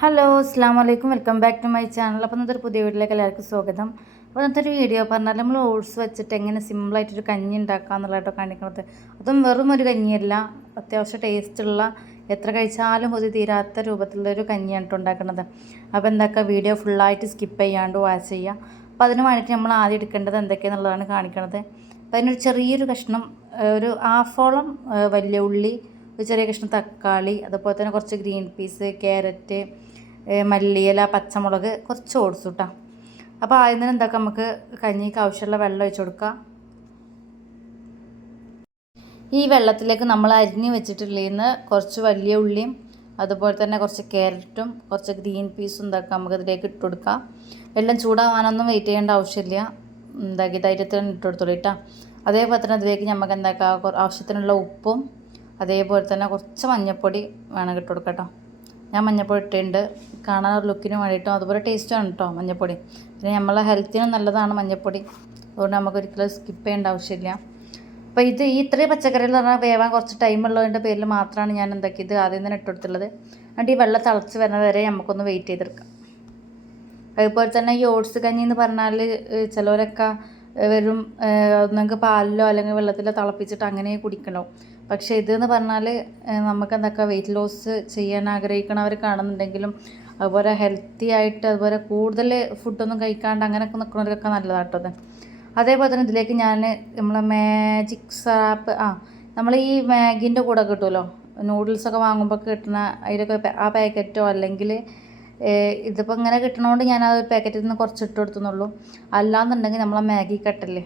Hello അസ്സാം വലൈക്കും welcome back to my channel അപ്പോൾ ഇന്നത്തെ പുതിയ വീട്ടിലേക്ക് എല്ലാവർക്കും സ്വാഗതം. അപ്പോൾ ഇന്നത്തെ ഒരു വീഡിയോ പറഞ്ഞാൽ നമ്മൾ ഓട്സ് വെച്ചിട്ട് എങ്ങനെ സിമ്പിളായിട്ടൊരു കഞ്ഞി ഉണ്ടാക്കുക എന്നുള്ളതായിട്ടോ കാണിക്കുന്നത്. അതും വെറും ഒരു കഞ്ഞിയല്ല. അത്യാവശ്യം ടേസ്റ്റുള്ള എത്ര കഴിച്ചാലും ഒരു തീരാത്ത രൂപത്തിലുള്ളൊരു കഞ്ഞിയാണ് ഉണ്ടാക്കുന്നത്. അപ്പോൾ എന്താക്കുക വീഡിയോ ഫുള്ളായിട്ട് സ്കിപ്പ് ചെയ്യാണ്ട് വാച്ച് ചെയ്യുക അപ്പോൾ അതിന് വേണ്ടിയിട്ട് നമ്മൾ ആദ്യം എടുക്കേണ്ടത് എന്തൊക്കെയാണെന്നുള്ളതാണ് കാണിക്കുന്നത് അപ്പോൾ അതിനൊരു ചെറിയൊരു കഷ്ണം ഒരു ഹാഫോളം വലിയ ഉള്ളി ഒരു ചെറിയ കഷ്ണം തക്കാളി അതുപോലെ തന്നെ കുറച്ച് ഗ്രീൻ പീസ് ക്യാരറ്റ് മല്ലിയില പച്ചമുളക് കുറച്ച് ഓട്സ് കേട്ടോ അപ്പോൾ ആദ്യം തന്നെ എന്താക്കാം നമുക്ക് കഞ്ഞിക്ക് ആവശ്യമുള്ള വെള്ളം ഒഴിച്ചു കൊടുക്കാം. ഈ വെള്ളത്തിലേക്ക് നമ്മൾ അരിഞ്ഞ് വെച്ചിട്ടുള്ളതിന്ന് കുറച്ച് വലിയ ഉള്ളിയും അതുപോലെ തന്നെ കുറച്ച് ക്യാരറ്റും കുറച്ച് ഗ്രീൻ പീസും എന്താക്കാം നമുക്ക് ഇതിലേക്ക് ഇട്ട് കൊടുക്കാം. എല്ലാം ചൂടാവാനൊന്നും വെയിറ്റ് ചെയ്യേണ്ട ആവശ്യമില്ല. എന്താക്കി ധൈര്യത്തിന് ഇട്ട് കൊടുത്തോളൂ കേട്ടോ അതേപോലെ തന്നെ ഇതിലേക്ക് നമുക്ക് എന്താക്കാം ആവശ്യത്തിനുള്ള ഉപ്പും അതേപോലെ തന്നെ കുറച്ച് മഞ്ഞൾപ്പൊടി വേണം ഇട്ട് കൊടുക്കട്ടോ ഞാൻ മഞ്ഞൾപ്പൊടി ഇട്ടിട്ടുണ്ട്. കാണാൻ ഒരു ലുക്കിന് വേണ്ടിയിട്ടും അതുപോലെ ടേസ്റ്റാണ് കേട്ടോ മഞ്ഞൾപ്പൊടി പിന്നെ നമ്മളെ ഹെൽത്തിനും നല്ലതാണ് മഞ്ഞൾപ്പൊടി അതുകൊണ്ട് നമുക്ക് ഒരിക്കലും സ്കിപ്പ് ചെയ്യേണ്ട ആവശ്യമില്ല. അപ്പോൾ ഇത് ഈ ഇത്രയും പച്ചക്കറികൾ പറഞ്ഞാൽ വേവാൻ കുറച്ച് ടൈം ഉള്ളതിന്റെ പേരിൽ മാത്രമാണ് ഞാൻ എന്താക്കി ഇത് ആദ്യം തന്നെ ഇട്ട് കൊടുത്തുള്ളത് എന്നിട്ട് ഈ വെള്ളം തിളച്ച് വരുന്നത് വരെ നമുക്കൊന്ന് വെയിറ്റ് ചെയ്തെടുക്കാം. അതുപോലെ തന്നെ ഈ ഓട്സ് കഞ്ഞി എന്ന് പറഞ്ഞാൽ ചിലവരൊക്കെ വെറും ഒന്നെങ്കിൽ പാലിലോ അല്ലെങ്കിൽ വെള്ളത്തിലോ തിളപ്പിച്ചിട്ട് അങ്ങനെ കുടിക്കണോ പക്ഷേ ഇതെന്ന് പറഞ്ഞാൽ നമുക്ക് എന്തൊക്കെ വെയിറ്റ് ലോസ് ചെയ്യാൻ ആഗ്രഹിക്കണവർ കാണുന്നുണ്ടെങ്കിലും അതുപോലെ ഹെൽത്തി ആയിട്ട് അതുപോലെ കൂടുതൽ ഫുഡൊന്നും കഴിക്കാണ്ട് അങ്ങനെയൊക്കെ നിൽക്കുന്നവർക്കൊക്കെ നല്ലതാട്ടോ അത് അതേപോലെ തന്നെ ഇതിലേക്ക് ഞാൻ നമ്മളെ മാജിക് സാപ്പ് ആ നമ്മൾ ഈ മാഗിന്റെ കൂടെ കിട്ടുമല്ലോ നൂഡിൽസൊക്കെ വാങ്ങുമ്പോൾ കിട്ടുന്ന അതിലൊക്കെ ആ പാക്കറ്റോ അല്ലെങ്കിൽ ഇതിപ്പോൾ ഇങ്ങനെ കിട്ടണോണ്ട് ഞാൻ ആ പാക്കറ്റിൽ നിന്ന് കുറച്ച് ഇട്ട് കൊടുത്തുന്നുള്ളൂ. അല്ലാന്നുണ്ടെങ്കിൽ നമ്മളെ മാഗി കട്ടല്ലേ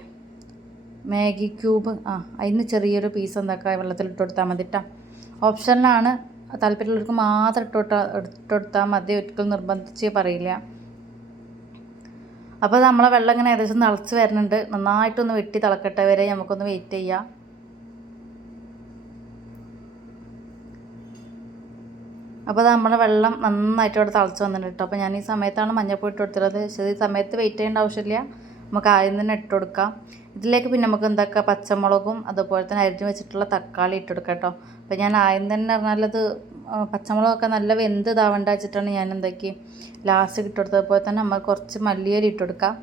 മാഗി ക്യൂബ്. ആ അതിന് ചെറിയൊരു പീസ് എന്താക്കുക വെള്ളത്തിൽ ഇട്ട് കൊടുത്താൽ മതി കേട്ടോ ഓപ്ഷനിലാണ് താല്പര്യമുള്ളവർക്ക് മാത്രം ഇട്ട് കൊടുത്താൽ ഇട്ട് കൊടുത്താൽ മതി. ഒരിക്കലും നിർബന്ധിച്ച് പറയില്ല. അപ്പോൾ നമ്മളെ വെള്ളം ഇങ്ങനെ ഏകദേശം തിളച്ച് വരുന്നുണ്ട്. നന്നായിട്ടൊന്ന് വെട്ടി തിളക്കട്ടെ വരെ നമുക്കൊന്ന് വെയിറ്റ് ചെയ്യാം. അപ്പോൾ നമ്മുടെ വെള്ളം നന്നായിട്ട് അവിടെ തിളച്ച് വന്നിട്ടുണ്ട് കേട്ടോ അപ്പോൾ ഞാൻ ഈ സമയത്താണ് മഞ്ഞപ്പൊടി ഇട്ട് കൊടുത്തത് പക്ഷേ ഈ സമയത്ത് വെയിറ്റ് ചെയ്യേണ്ട ആവശ്യമില്ല. നമുക്ക് ആദ്യം തന്നെ ഇട്ട് കൊടുക്കാം. ഇതിലേക്ക് പിന്നെ നമുക്ക് എന്താക്കുക പച്ചമുളകും അതുപോലെ തന്നെ അരിഞ്ഞു വെച്ചിട്ടുള്ള തക്കാളി ഇട്ടെടുക്കാം കേട്ടോ. അപ്പോൾ ഞാൻ ആദ്യം തന്നെ പറഞ്ഞാലത് പച്ചമുളകൊക്കെ നല്ല വെന്ത് ഇതാവേണ്ട വെച്ചിട്ടാണ് ഞാൻ എന്താക്കി ലാസ്റ്റ് ഇട്ടെടുത്തത് അതുപോലെ തന്നെ നമ്മൾ കുറച്ച് മല്ലിയില ഇട്ട് കൊടുക്കാം.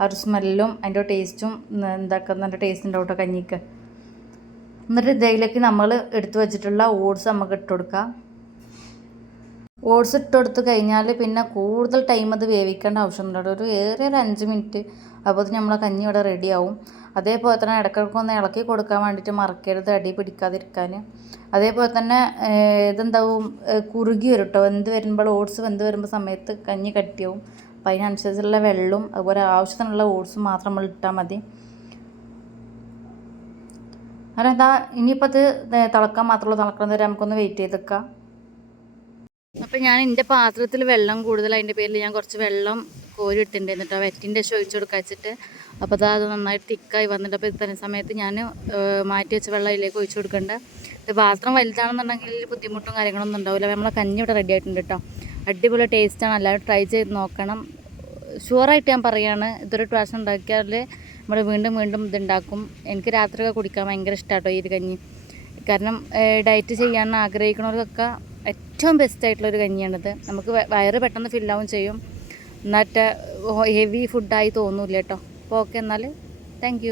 ആ ഒരു സ്മെല്ലും അതിന്റെ ടേസ്റ്റും എന്താക്കുക നല്ല ടേസ്റ്റ് ഉണ്ടാവും കേട്ടോ കഞ്ഞിക്ക്. എന്നിട്ട് ഇതിലേക്ക് നമ്മൾ എടുത്തു വെച്ചിട്ടുള്ള ഓട്സ് നമുക്ക് ഇട്ട് കൊടുക്കാം. ഓട്സ് ഇട്ട് കൊടുത്ത് കഴിഞ്ഞാൽ പിന്നെ കൂടുതൽ ടൈം അത് വേവിക്കേണ്ട ആവശ്യമുണ്ട് ഒരു ഏറെ ഒരു അഞ്ച് മിനിറ്റ് അപ്പോൾ അത് നമ്മളെ കഞ്ഞി ഇവിടെ റെഡി ആവും. അതേപോലെ തന്നെ ഇടയ്ക്കിടയ്ക്ക് ഒന്ന് ഇളക്കി കൊടുക്കാൻ വേണ്ടിയിട്ട് മറക്കരുത് അടി പിടിക്കാതിരിക്കാൻ അതേപോലെ തന്നെ ഇതെന്താവും? കുറുകി വരും കേട്ടോ. വെന്ത് വരുമ്പോൾ ഓട്സ് വെന്ത് വരുമ്പോൾ സമയത്ത് കഞ്ഞി കട്ടിയാവും. അപ്പോൾ അതിനനുസരിച്ചുള്ള വെള്ളവും അതുപോലെ ആവശ്യത്തിനുള്ള ഓട്സും മാത്രം നമ്മൾ ഇട്ടാൽ മതി. അതെന്താ? ഇനിയിപ്പോൾ അത് തിളക്കാൻ മാത്രമുള്ളൂ തിളക്കണം വരെ നമുക്കൊന്ന് വെയിറ്റ് ചെയ്ത് വെക്കാം അപ്പം ഞാൻ എന്റെ പാത്രത്തിൽ വെള്ളം കൂടുതൽ അതിന്റെ പേരിൽ ഞാൻ കുറച്ച് വെള്ളം കോരി എന്നിട്ട് ആ വെറ്റിന്റെ ശേഷം ഒഴിച്ച് വെച്ചിട്ട്. അപ്പോൾ അത് നന്നായിട്ട് തിക്കായി വന്നിട്ട് അപ്പോൾ ഇത്തരം സമയത്ത് ഞാൻ മാറ്റി വെച്ച വെള്ളം അതിലേക്ക് ഒഴിച്ചു കൊടുക്കേണ്ട. ഇത് പാത്രം വലുതാണെന്നുണ്ടെങ്കിൽ ബുദ്ധിമുട്ടും കാര്യങ്ങളൊന്നും ഉണ്ടാവില്ല. നമ്മളെ കഞ്ഞി ഇവിടെ റെഡി ആയിട്ടുണ്ട് കേട്ടോ അടിപൊളി ടേസ്റ്റാണ് എല്ലാവരും ട്രൈ ചെയ്ത് നോക്കണം. ഷുവറായിട്ട് ഞാൻ പറയുകയാണ് ഇതൊരു പ്രാവശ്യം ഉണ്ടാക്കിയാൽ നമ്മൾ വീണ്ടും വീണ്ടും ഇതുണ്ടാക്കും എനിക്ക് രാത്രിയൊക്കെ കുടിക്കാൻ ഭയങ്കര ഇഷ്ടമാട്ടോ ഈ ഒരു കഞ്ഞി. കാരണം ഡയറ്റ് ചെയ്യാൻ ആഗ്രഹിക്കുന്നവർക്കൊക്കെ ഏറ്റവും ബെസ്റ്റ് ആയിട്ടുള്ള ഒരു കഞ്ഞിയാണിത്. നമുക്ക് വയറ് പെട്ടെന്ന് ഫില്ലാവും ചെയ്യും. എന്നിട്ട് ഹെവി ഫുഡായി തോന്നൂല കേട്ടോ അപ്പോൾ ഓക്കെ എന്നാൽ താങ്ക്